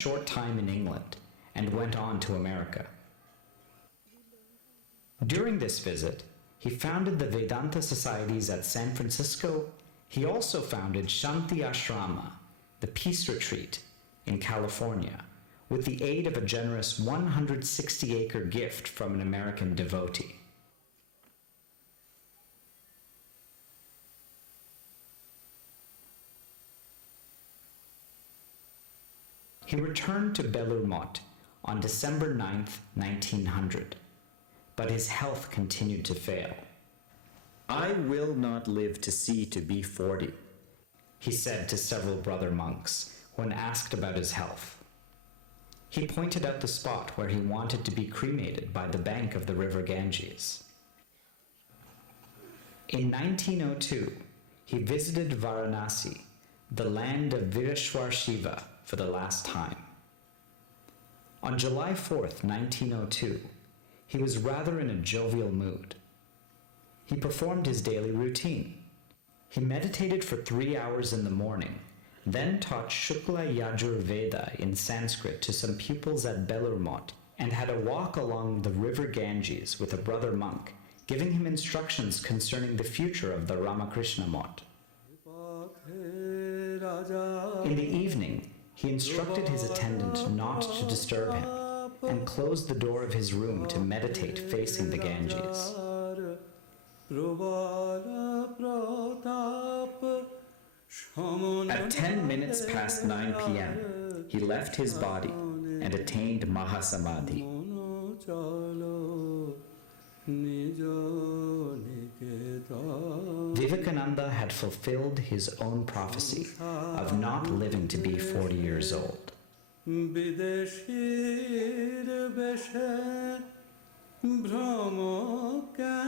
short time in England and went on to America. During this visit, he founded the Vedanta societies at San Francisco. He also founded Shanti Ashrama, the peace retreat, in California, with the aid of a generous 160-acre gift from an American devotee. He returned to Belur Mott on December 9, 1900, but his health continued to fail. "I will not live to see to be 40, he said to several brother monks when asked about his health. He pointed out the spot where he wanted to be cremated by the bank of the river Ganges. In 1902, he visited Varanasi, the land of Vireshwar Shiva, for the last time. On July 4, 1902, he was rather in a jovial mood. He performed his daily routine. He meditated for 3 hours in the morning, then taught Shukla Yajur Veda in Sanskrit to some pupils at Belur Mott, and had a walk along the river Ganges with a brother monk, giving him instructions concerning the future of the Ramakrishna Mott. In the evening, he instructed his attendant not to disturb him, and closed the door of his room to meditate facing the Ganges. At 10 minutes past 9 p.m., he left his body and attained Mahasamadhi. Vivekananda had fulfilled his own prophecy of not living to be 40 years old.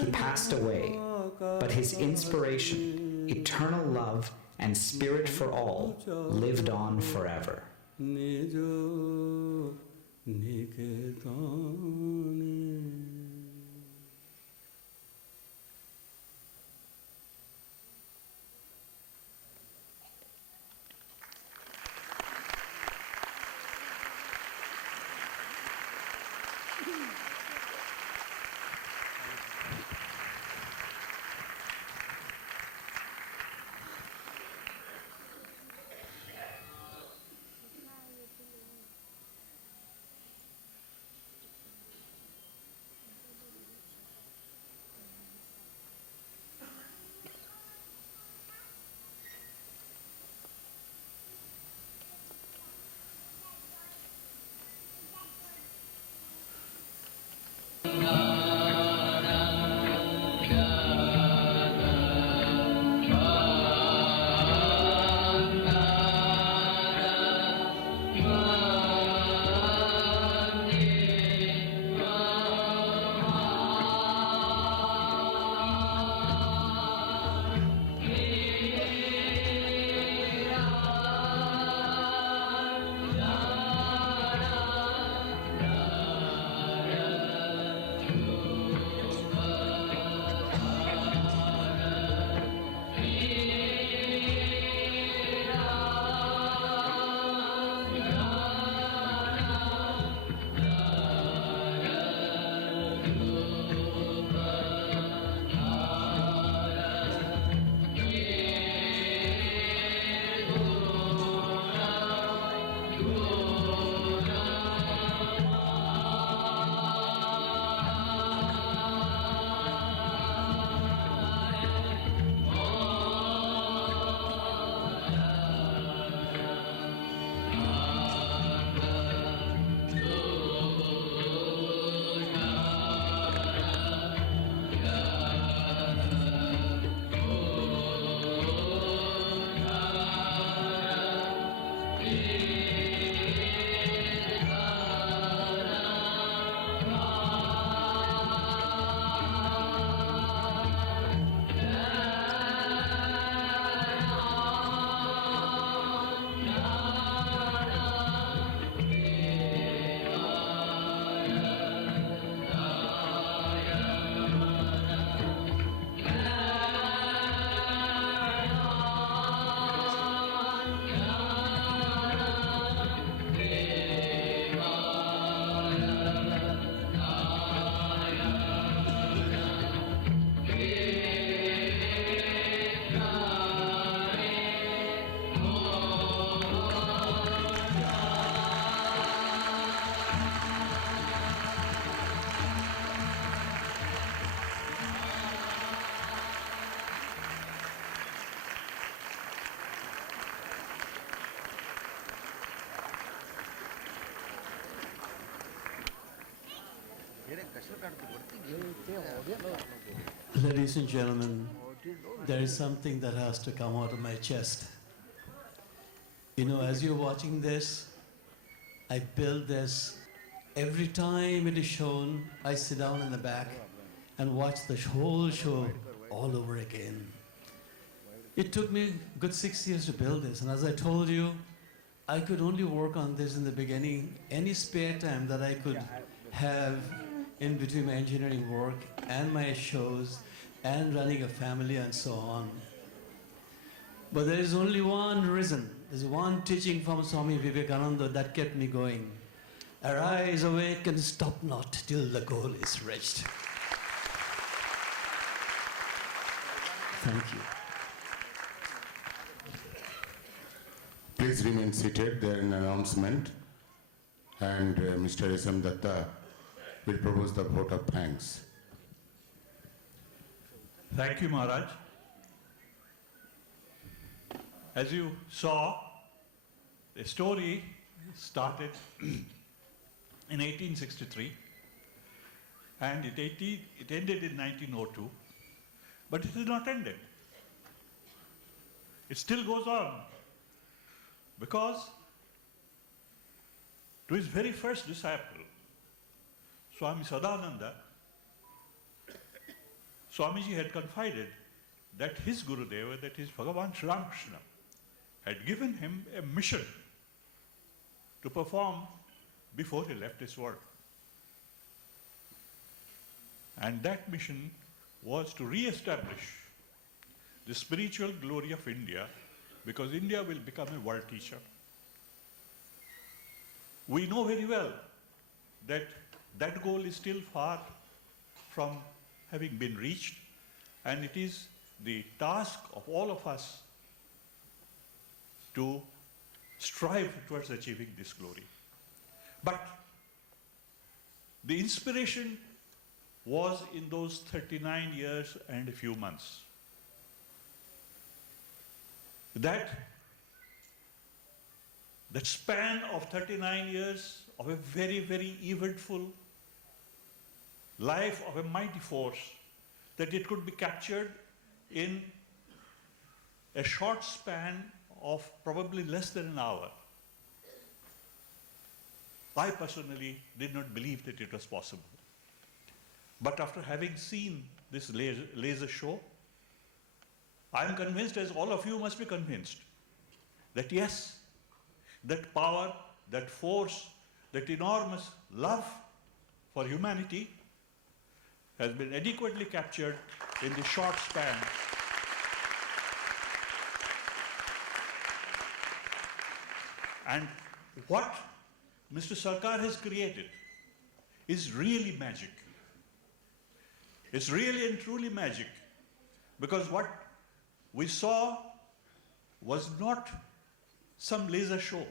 He passed away, but his inspiration, eternal love, and spirit for all lived on forever. Ladies and gentlemen, there is something that has to come out of my chest. You know, as you're watching this, I build this. Every time it is shown, I sit down in the back and watch the whole show all over again. It took me a good 6 years to build this, and as I told you, I could only work on this in the beginning. Any spare time that I could have in between my engineering work and my shows and running a family and so on. But there is only one reason, there's one teaching from Swami Vivekananda that kept me going. Arise, awake, and stop not till the goal is reached. Thank you. Please remain seated. There is an announcement, and Mr. S.M. Datta will propose the vote of thanks. Thank you, Maharaj. As you saw, the story started in 1863 and it ended in 1902, but it has not ended. It still goes on because to his very first disciple, Swami Sadananda, Swamiji had confided that his Gurudeva, that is Bhagavan Sri Ramakrishna, had given him a mission to perform before he left this world. And that mission was to re-establish the spiritual glory of India, because India will become a world teacher. We know very well that that goal is still far from having been reached, and it is the task of all of us to strive towards achieving this glory. But the inspiration was in those 39 years and a few months. That span of 39 years of a very, very eventful life of a mighty force, that it could be captured in a short span of probably less than an hour. I personally did not believe that it was possible. But after having seen this laser show, I am convinced, as all of you must be convinced, that yes, that power, that force, that enormous love for humanity has been adequately captured in the short span. And what Mr. Sarkar has created is really magic. It's really and truly magic, because what we saw was not some laser show,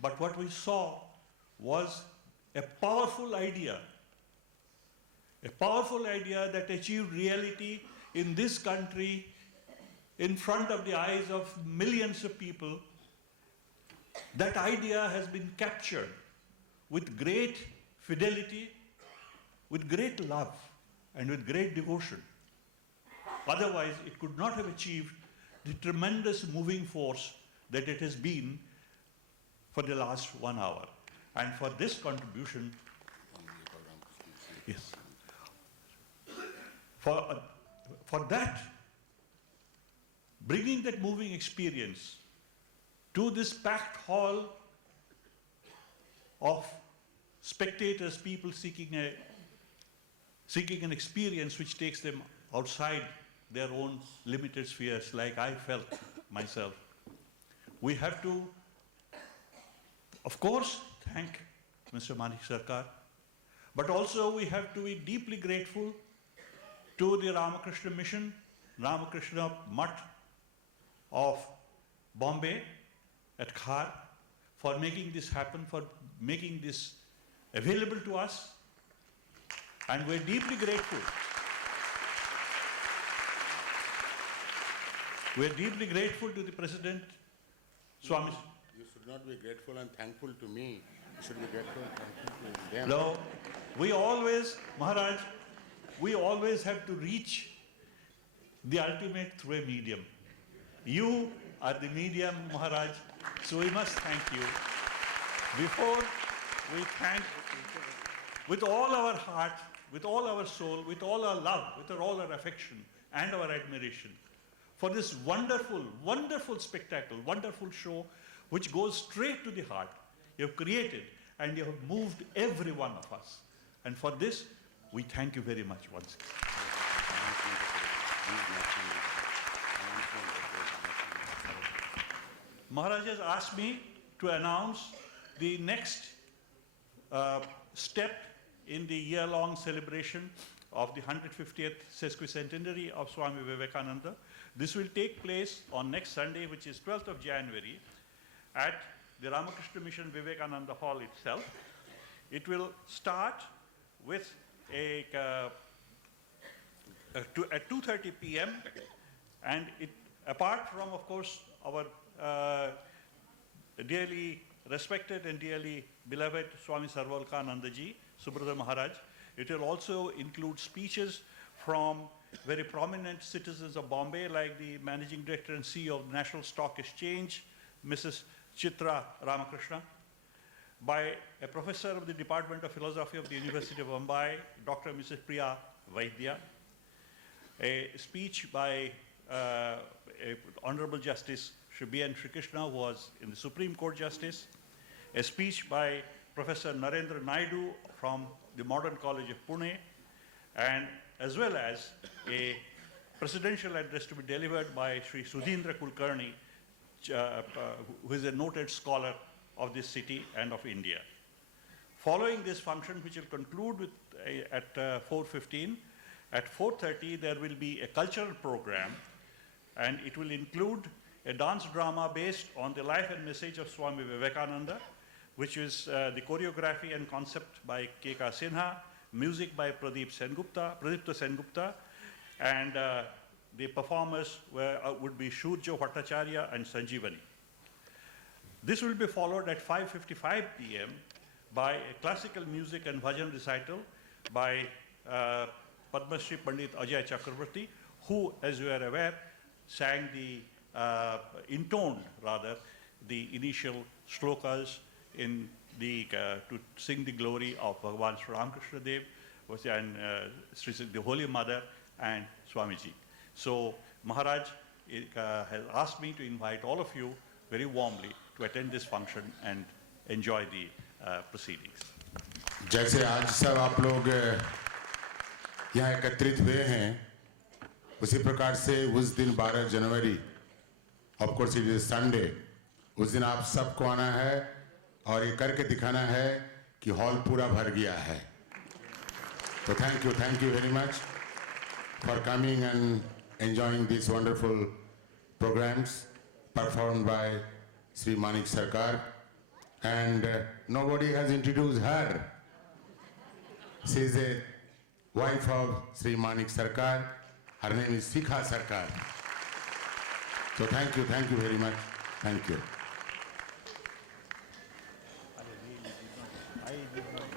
but what we saw was a powerful idea that achieved reality in this country, in front of the eyes of millions of people. That idea has been captured with great fidelity, with great love, and with great devotion. Otherwise, it could not have achieved the tremendous moving force that it has been for the last 1 hour. And for this contribution, yes, for that, bringing that moving experience to this packed hall of spectators, people seeking an experience which takes them outside their own limited spheres, like I felt myself. We have to, of course, thank Mr. Manik Sarkar, but also we have to be deeply grateful to the Ramakrishna Mission, Ramakrishna Mutt of Bombay at Khar, for making this happen, for making this available to us. And we're deeply grateful. We're deeply grateful to the President, Swami You should not be grateful and thankful to me. You should be grateful and thankful to them. No, we always, Maharaj, we always have to reach the ultimate through a medium. You are the medium, Maharaj, so we must thank you. Before we thank, with all our heart, with all our soul, with all our love, with all our affection and our admiration, for this wonderful, wonderful spectacle, wonderful show, which goes straight to the heart. You have created and you have moved every one of us. And for this, we thank you very much once again. Maharaj has asked me to announce the next step in the year-long celebration of the 150th sesquicentenary of Swami Vivekananda. This will take place on next Sunday, which is 12th of January, at the Ramakrishna Mission Vivekananda Hall itself. It will start with at 2:30 p.m. and it, apart from, of course, our dearly respected and dearly beloved Swami Sarvalkananda ji, Subrata Maharaj, it will also include speeches from very prominent citizens of Bombay, like the Managing Director and CEO of the National Stock Exchange, Mrs. Chitra Ramakrishna, by a professor of the Department of Philosophy of the University of Mumbai, Dr. Mrs. Priya Vaidya, a speech by Honorable Justice Shri B.N. Shri Krishna, who was in the Supreme Court Justice, a speech by Professor Narendra Naidu from the Modern College of Pune, and as well as a presidential address to be delivered by Shri Sudhindra Kulkarni, who is a noted scholar of this city and of India. Following this function, which will conclude with at 4:15, at 4:30 there will be a cultural program, and it will include a dance drama based on the life and message of Swami Vivekananda, which is the choreography and concept by K.K. Sinha, music by Pradipta Sengupta, and the performers would be Shurjo Bhattacharya and Sanjeevani. This will be followed at 5:55 p.m. by a classical music and bhajan recital by Padma Shri Pandit Ajay Chakravarti, who, as you are aware, sang the, intoned rather, the initial shlokas in the, to sing the glory of Bhagavan Sri Ramakrishna Dev, and the Holy Mother and Swamiji. So Maharaj has asked me to invite all of you very warmly to attend this function and enjoy the proceedings. जैसे आज सब आप लोग यहाँ एकत्रित हुए हैं, उसी प्रकार से उस दिन 12 जनवरी, of course it is Sunday, उस दिन आप सबको आना है और ये करके दिखाना है कि हॉल पूरा भर गया है. So thank you very much for coming and enjoying these wonderful programs performed by Sri Manik Sarkar. And nobody has introduced her. She is a wife of Sri Manik Sarkar. Her name is Sikha Sarkar. So thank you very much. Thank you. I did not